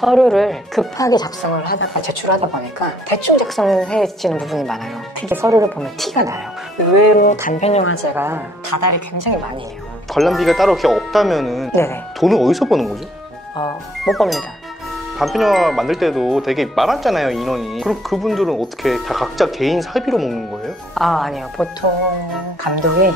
서류를 급하게 작성을 하다가 제출하다 보니까 대충 작성해지는 부분이 많아요. 특히 서류를 보면 티가 나요. 의외로 단편 영화제가 다달이 굉장히 많이 해요. 관람비가 따로 이렇게 없다면은 네네. 돈을 어디서 버는 거죠? 못 법니다. 단편 영화 만들 때도 되게 많았잖아요, 인원이. 그럼 그분들은 어떻게 다 각자 개인 사비로 먹는 거예요? 아니요. 보통 감독이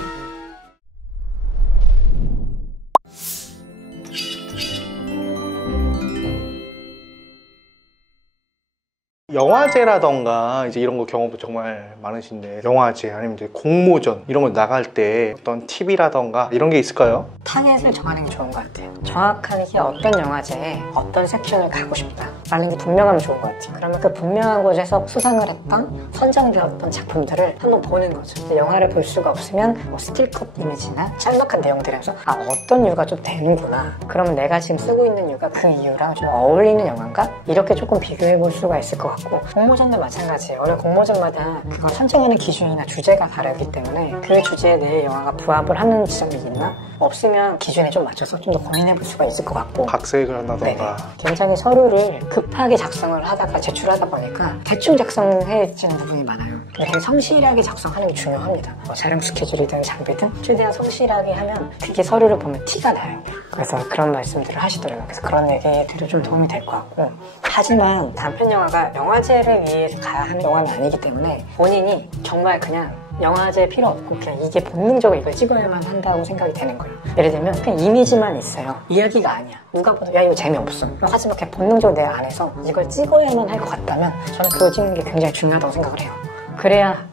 영화제라던가 이제 이런 거 경험도 정말 많으신데, 영화제 아니면 이제 공모전 이런 거 나갈 때 어떤 팁이라던가 이런 게 있을까요? 타겟을 정하는 게 좋은 것 같아요. 정확하게 어떤 영화제에 어떤 섹션을 가고 싶다 라는 게 분명하면 좋은 것 같아요. 그러면 그 분명한 곳에서 수상을 했던 선정되었던 작품들을 한번 보는 거죠. 영화를 볼 수가 없으면 뭐 스틸컷 이미지나 짤막한 내용들에서 어떤 이유가 좀 되는구나, 그러면 내가 지금 쓰고 있는 이유가 그 이유랑 좀 어울리는 영화인가? 이렇게 조금 비교해 볼 수가 있을 것 같고, 공모전도 마찬가지예요. 원래 공모전마다 그걸 선정하는 기준이나 주제가 다르기 때문에 그 주제에 내 영화가 부합을 하는 지점이 있나? 없으면 기준에 좀 맞춰서 좀 더 고민해 볼 수가 있을 것 같고, 각색을 한다던가. 네네. 굉장히 서류를 급하게 작성을 하다가 제출하다 보니까 대충 작성해지는 부분이 많아요. 되게 성실하게 작성하는 게 중요합니다. 촬영 스케줄이든 장비든 최대한 성실하게 하면 그게 서류를 보면 티가 나요. 그래서 그런 말씀들을 하시더라고요. 그래서 그런 얘기들이 좀 도움이 될 것 같고, 하지만 단편 영화가 영화제를 위해서 가야 하는 영화는 아니기 때문에 본인이 정말 그냥 영화제 필요 없고 그냥 이게 본능적으로 이걸 찍어야만 한다고 생각이 되는 거예요. 예를 들면 그냥 이미지만 있어요. 이야기가 아니야. 누가 봐도 야 이거 재미없어. 하지만 그냥 본능적으로 내 안에서 이걸 찍어야만 할 것 같다면 저는 그걸 찍는 게 굉장히 중요하다고 생각을 해요. 그래야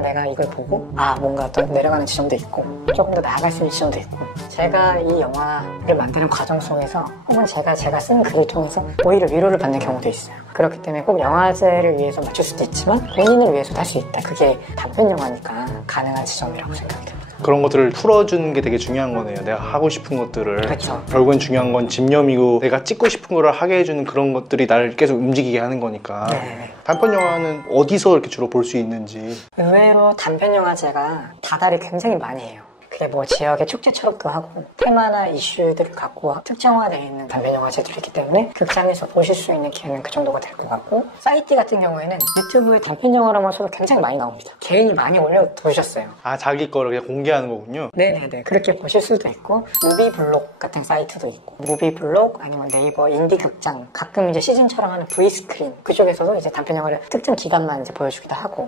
내가 이걸 보고 뭔가 더 내려가는 지점도 있고 조금 더 나아갈 수 있는 지점도 있고, 제가 이 영화를 만드는 과정 속에서 혹은 제가 쓴 글을 통해서 오히려 위로를 받는 경우도 있어요. 그렇기 때문에 꼭 영화제를 위해서 맞출 수도 있지만 본인을 위해서도 할 수 있다. 그게 단편 영화니까 가능한 지점이라고 생각이 듭니다. 그런 것들을 풀어주는 게 되게 중요한 거네요. 내가 하고 싶은 것들을. 그렇죠. 결국엔 중요한 건 집념이고 내가 찍고 싶은 거를 하게 해주는 그런 것들이 나를 계속 움직이게 하는 거니까. 네네. 단편 영화는 어디서 이렇게 주로 볼 수 있는지. 의외로 단편 영화제가 다달이 굉장히 많이 해요. 그게 뭐 지역의 축제처럼도 하고 테마나 이슈들을 갖고 특정화되어 있는 단편 영화제들이 있기 때문에 극장에서 보실 수 있는 기회는 그 정도가 될 것 같고, 사이트 같은 경우에는 유튜브에 단편 영화로만 쳐도 굉장히 많이 나옵니다. 개인이 많이 올려두셨어요. 자기 거를 그냥 공개하는 거군요. 네네네. 그렇게 보실 수도 있고, 무비블록 같은 사이트도 있고, 무비블록 아니면 네이버 인디 극장, 가끔 이제 시즌처럼 하는 V스크린, 그쪽에서도 이제 단편 영화를 특정 기간만 이제 보여주기도 하고.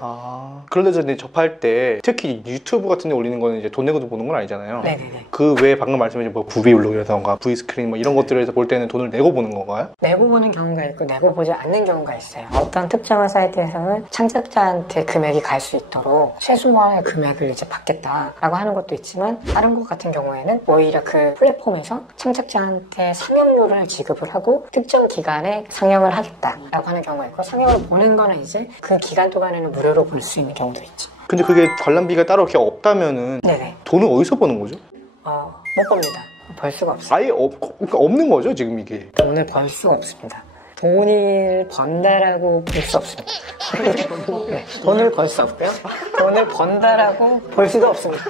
그런데 저는 접할 때 특히 유튜브 같은 데 올리는 거는 이제 돈 내고도 보는 건 아니잖아요. 네네네. 그 외에 방금 말씀하신 뭐 무비블록이라던가 V스크린 뭐 이런 것들에서 볼 때는 돈을 내고 보는 건가요? 내고 보는 경우가 있고 내고 보지 않는 경우가 있어요. 어떤 특정한 사이트에서는 창작자한테 금액이 갈 수 있도록 최소한의 금액을 이제 받겠다라고 하는 것도 있지만, 다른 것 같은 경우에는 오히려 그 플랫폼에서 창작자한테 상영료를 지급을 하고 특정 기간에 상영을 하겠다라고 하는 경우가 있고, 상영을 보는 거는 이제 그 기간 동안에는 무료로 볼 수 있는 경우도 있죠. 근데 그게 관람비가 따로 이렇게 없다면은 네네. 돈을 어디서 버는 거죠? 못 법니다. 벌 수가 없어요. 아예 그러니까 없는 거죠, 지금 이게. 돈을 벌 수가 없습니다. 돈을 번다라고 볼 수 없습니다. 네, 돈을 벌 수 없고요. 돈을 번다라고 볼 수도 없습니다.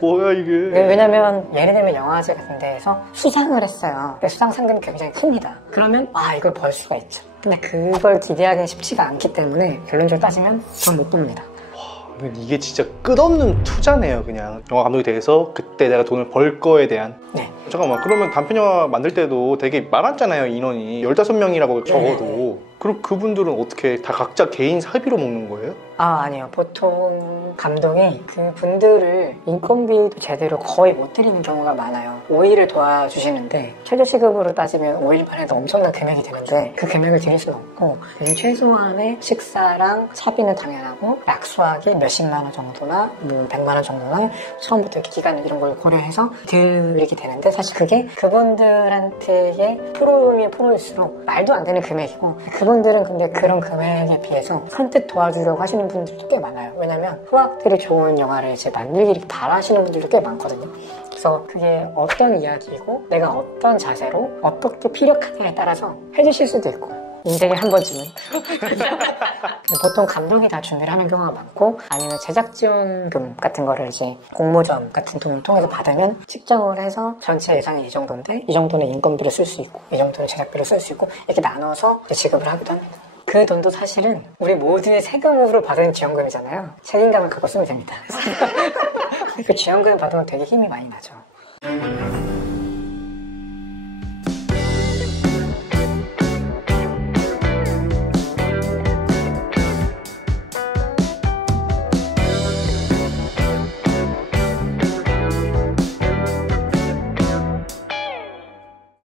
뭐야 이게. 왜냐면 예를 들면 영화제 같은 데에서 수상을 했어요. 수상 상금이 굉장히 큽니다. 그러면 이걸 벌 수가 있죠. 근데 그걸 기대하기는 쉽지가 않기 때문에 결론적으로 따지면 전 못 봅니다. 이게 진짜 끝없는 투자네요. 그냥 영화 감독이 돼서 그때 내가 돈을 벌 거에 대한. 네. 잠깐만, 그러면 단편 영화 만들 때도 되게 많았잖아요, 인원이. 15명이라고 적어도. 네. 그럼 그분들은 어떻게 다 각자 개인 사비로 먹는 거예요? 아니요. 보통 감독이 그 분들을 인건비도 제대로 거의 못 드리는 경우가 많아요. 5일을 도와주시는데 최저시급으로 따지면 5일만 해도 엄청난 금액이 되는데 그 금액을 드릴 수는 없고, 그냥 최소한의 식사랑 차비는 당연하고 약소하게 몇십만 원 정도나 뭐 100만 원 정도나 처음부터 이렇게 기간 이런 걸 고려해서 드리게 되는데, 사실 그게 그분들한테의 프로이면 프로일수록 말도 안 되는 금액이고, 그분들은 근데 그런 금액에 비해서 선뜻 도와주려고 하시는 분들도 꽤 많아요. 왜냐면 후학들이 좋은 영화를 이제 만들기를 바라시는 분들도 꽤 많거든요. 그래서 그게 어떤 이야기이고 내가 어떤 자세로 어떻게 피력하냐에 따라서 해주실 수도 있고 인생에 한 번쯤은. 보통 감독이 다 준비를 하는 경우가 많고, 아니면 제작 지원금 같은 거를 이제 공모전 같은 돈을 통해서 받으면 측정을 해서 전체 예산이 이 정도인데 이 정도는 인건비로 쓸 수 있고 이 정도는 제작비로 쓸 수 있고 이렇게 나눠서 지급을 하기도 합니다. 그 돈도 사실은 우리 모두의 세금으로 받은 지원금이잖아요. 책임감을 갖고 쓰면 됩니다. 그 지원금 받으면 되게 힘이 많이 나죠.